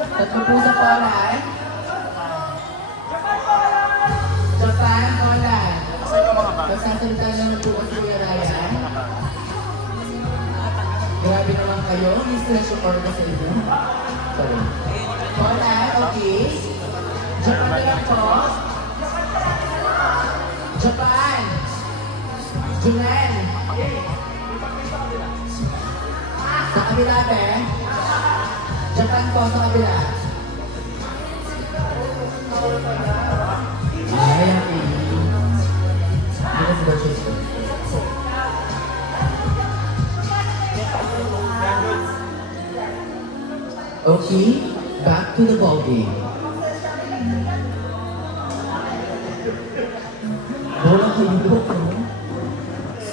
Tatlo po sa Poland. Japan, Poland. Magsasalita naman po ang Kuya Ryan. Grabe naman kayo. May stress yung order sa inyo. Sorry. Poland, okay. Japan na lang po. Japan. Julen. Sa kabila, be. Japan po sa kabila. Ay, okay. Dito si Bachis. Okay, back to the ball game. Bola kayo po, no?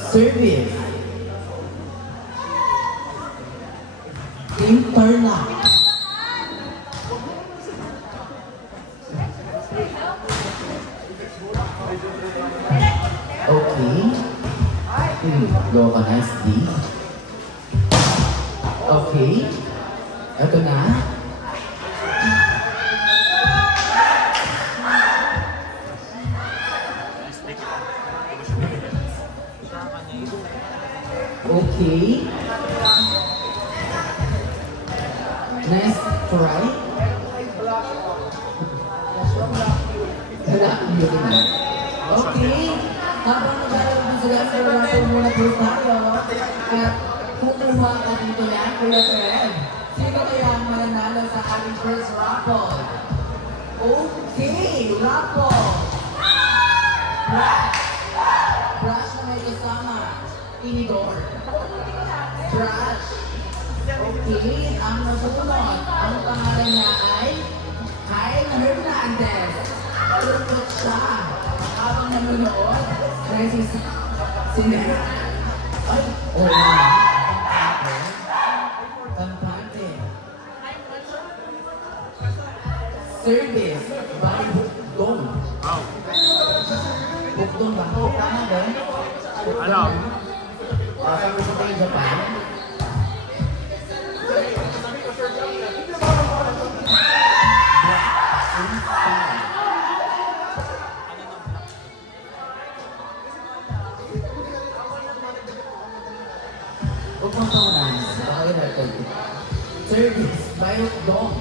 Service. Interlock. Okay. Go ka na, Steve. Okay. Ito na. Okay. Next try. Okay. Habang naglalaro sila, naglalaro muna po tayo. At kukuha ka dito yan, Kuya Fred. Sino kaya ang mananalo sa ating first raffle? Okay, raffle. Brush na may kasama. Inidor. Brush. Okay, ang nasunod. Ang pangalan niya ay Kyle Hernandez. Turkot siya. Habang nanonood, dahil si Nera. Ay, oh wow. Kampante. Service by Bukdong. Bukdong ba? Tama ba? Ano? Sabi ko tayo Japan. Huwag mong tawanan. Bakit natin? Service by Bukdong.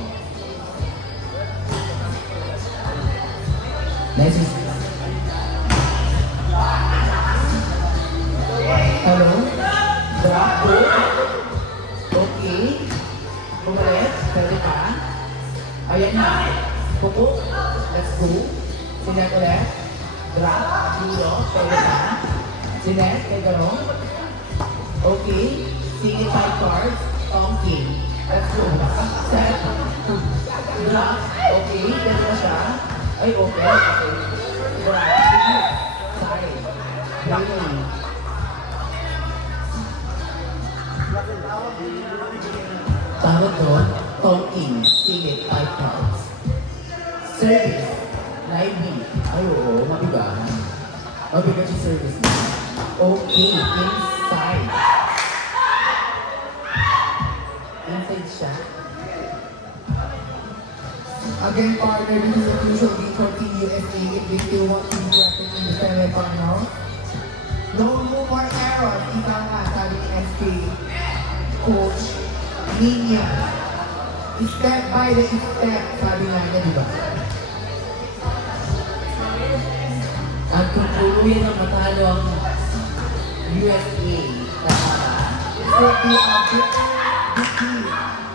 Next is hello? Bravo? Okay. Umalis? Pwede ka? Ayan na. Pupo. Let's go. Sinet ulit. Drop. Dulo. Pwede ka? Sinet. Pwede mo. Okay. Singit 5 cards. Tonking. Let's go. Set. Drop. Okay. Pwede mo siya. Ay, okay. Okay. Drop. Side. Drop. Tawag doon, talking, singit, 5 cards. Service, lively. Ay, oo, mabigat. Mabigat yung service na. Okay, inside. Inside siya. Again, partner, this is official D14 USA. If you want to be representing the semi-final. No more errors. Ika nga, sabi ni SK Coach Nina. Step by the step, sabi nga niya, di ba? At kung tuluyan ang matalo ang USA, It would be a bitter defeat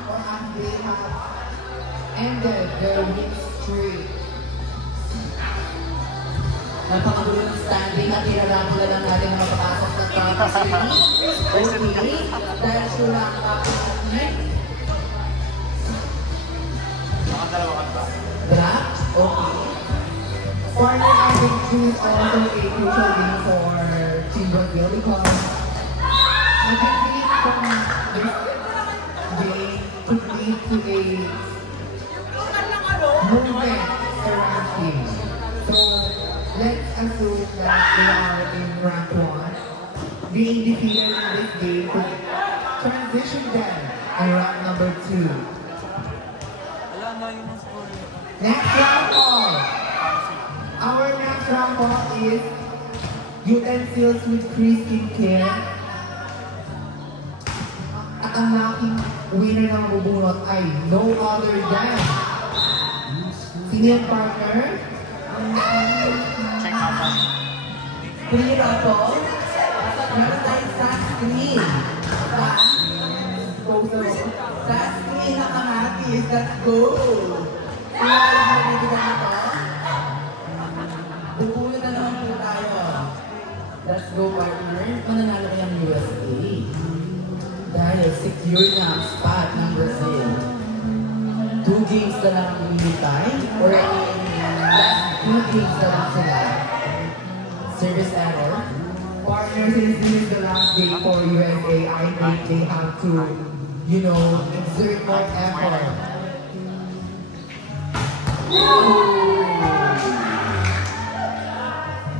for us. They have ended their win streak. napakagulo ng standing at tinarabo na lang natin na mapapasok sa top series. Okay, dahil sila ang kapatid. Black, okay. Partner, I think this is also a crucial game for Team Brazil because I think we need from this game to lead to a movement around teams. So let's assume that they are in rank 1. Being defeated in this game could transition them in rank number 2. Next round call. Our next round call is utensils with Chris Skincare. At ang aking winner ng bubunot ay no other than sino yung partner? Check out that. Three raffle. Meron tayong sunscreen. Sunscreen na kamatis. Let's go! Kung wala lang mabibigyan ito, pupulo na naman po tayo. Let's go, partner. Mananalo ko yung USA. Dahil secure na ang spot ng Brazil. 2 games na lang ang hinihintay. Or last 2 games na lang sila. Service error. Partners, since this is the last day for USA, I think they have to, you know, exert more effort.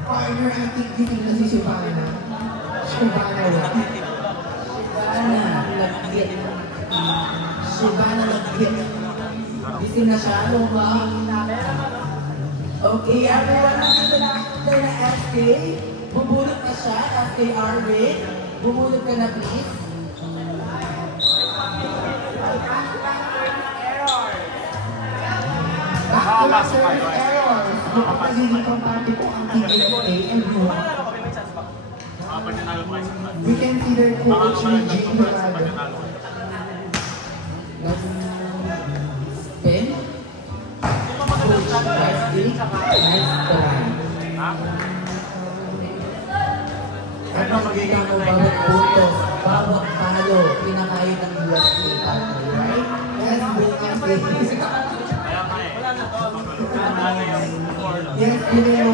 Partner, I think hindi na si Shibana. Shibana lang. Shibana Lagkit. Busy na siya, lumang. Okay, everyone, nandito na ako na SK. Bubulot na siya, SK Arvin. Bubulot ka na, please. After certain errors, magiging kampante ko ang TSA and you. We consider coach ni Jane Dorado. Spin. Push, nice kick, nice try. Ano magiging ang bawat puntos, bawat talo, pinakain ng USA partner, right? Yes, yes, you know,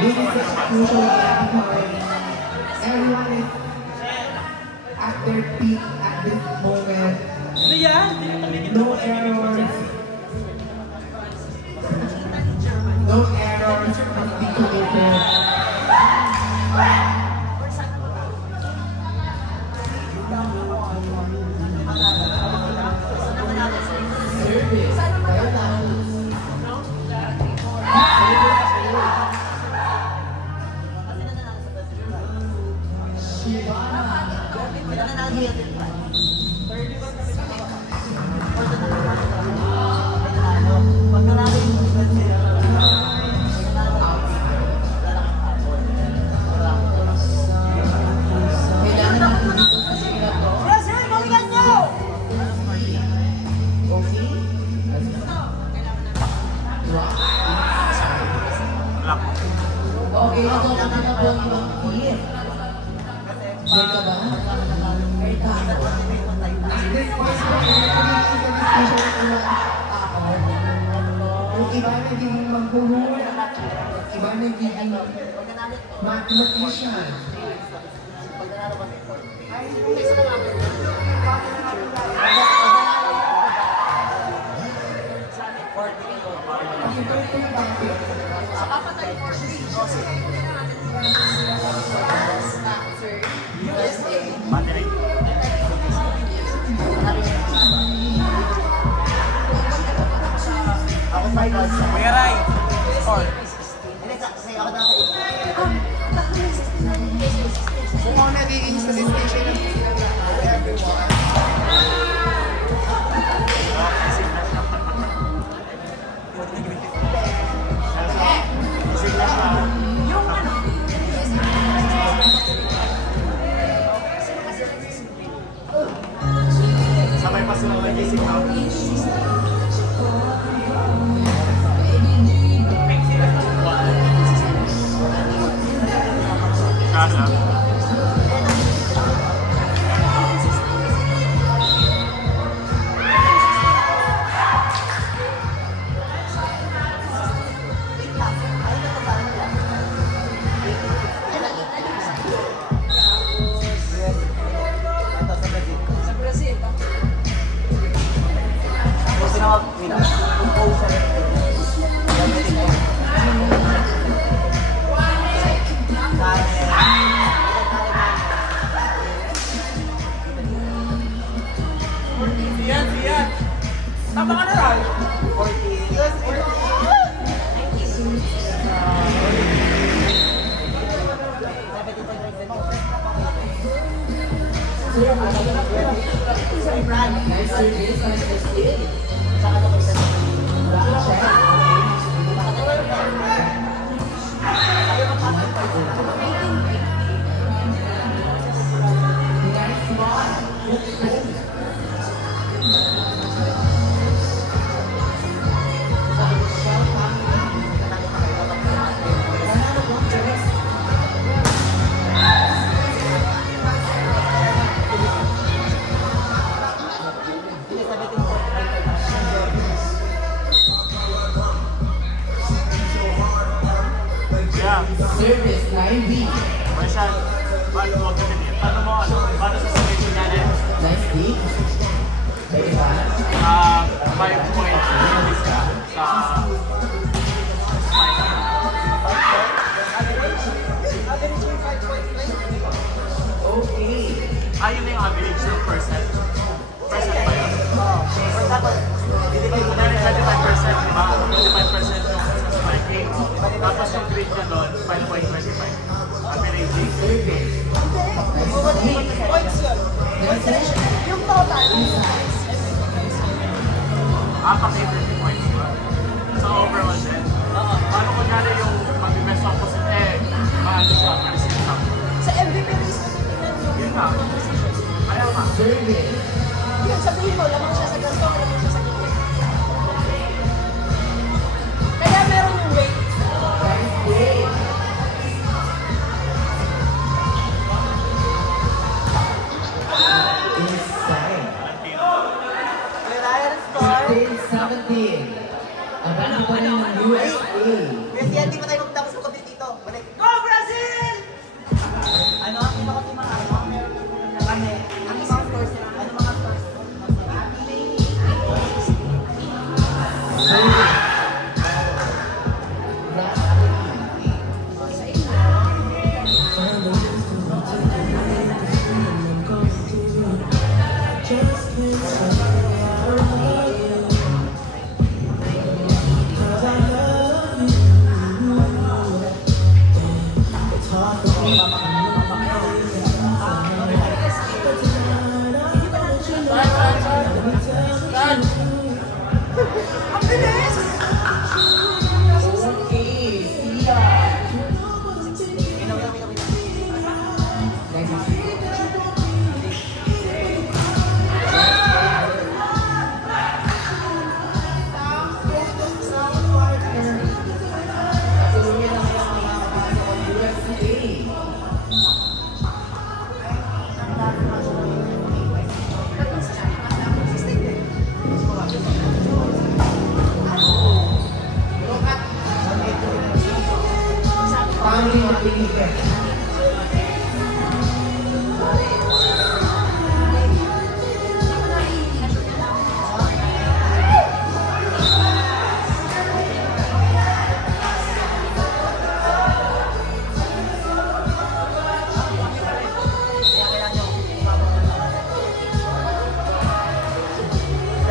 this is a crucial time. Everyone is at their peak at this moment. No errors. No errors must be committed. Service. Kaya lang. Kailangan natin dito sa sila to. Okay? Okay, nagkakaroon na po ang ibang team. Say ka ba? Ay, tama. At this point, yung iba naging maghuhul, iba naging mathematician. Kasi ito yung bakit. Kuya Rai, score. Kung ako nagiging solicitation ng everyone. Sabay pa sila nag-isip out. Kasa. Sama ka na rin. 40. Yes, 40. Nice service, nice service. Nice one. Yeah. Service, 9B. Marshall, paano mo gamitin? Paano mo, paano sasabihin ko niya rin? Nice beat. Very fast. 5 points service ka sa Okay. yun na yung average ng percent. Percent ba yun? Dahil 25%, di ba? 25% yung spiking. Tapos yung grade niya doon, 5.25. Averaging. Service. Points yun. Yung total. Apat na 30 points ba? So overall din. Paano kunyari yung mag-best of position, maano siya, ma-receive siya. Sa MVP list, Yun nga. Ayaw nga. Service. yun, sabihin mo, lamang siya sa ganito, lamang siya sa ganito. Kaya meron yung weight. Nice beat. Inside. Reliance score. 15-17. Abangan pa rin ng USA. Kasi hindi pa tayo magtapos ng kapit dito. Balik. Go Brazil! Ano ang pinaka-timang ano? Kami. Ang mga scores nila. Ano mga scores? Ang bilis! Okay, Sia. Founding the big effect.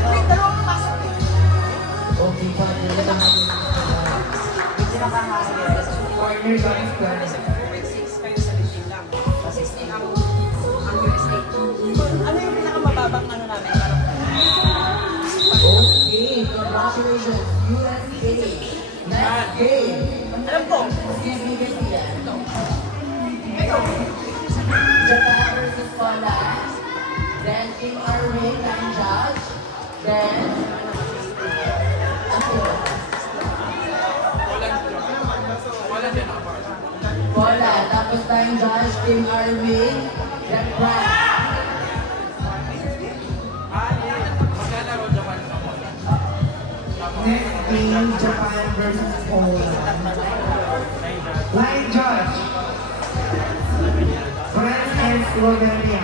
Wait, dalawang pasok eh. Okay, partner. Partner, guys, guys. Ano yung pinakamababang ano namin? Okay, congratulations, USA. Next game. Alam ko. Excuse me, Miss Tia. Japan versus Poland. Then Team Arwin and Judge. Then Poland. Tapos tayong Judge, Team Arwin. Then France. Next game, Japan versus Poland. Line judge. France and Slovenia.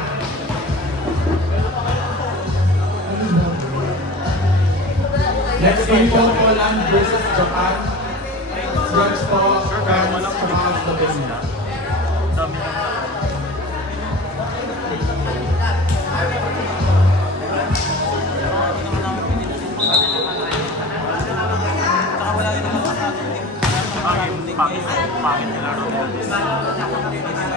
Next game po, Poland versus Japan. Judge po, France versus Slovenia. Dami. Tsaka wala rin naman pangit nila Rodelio.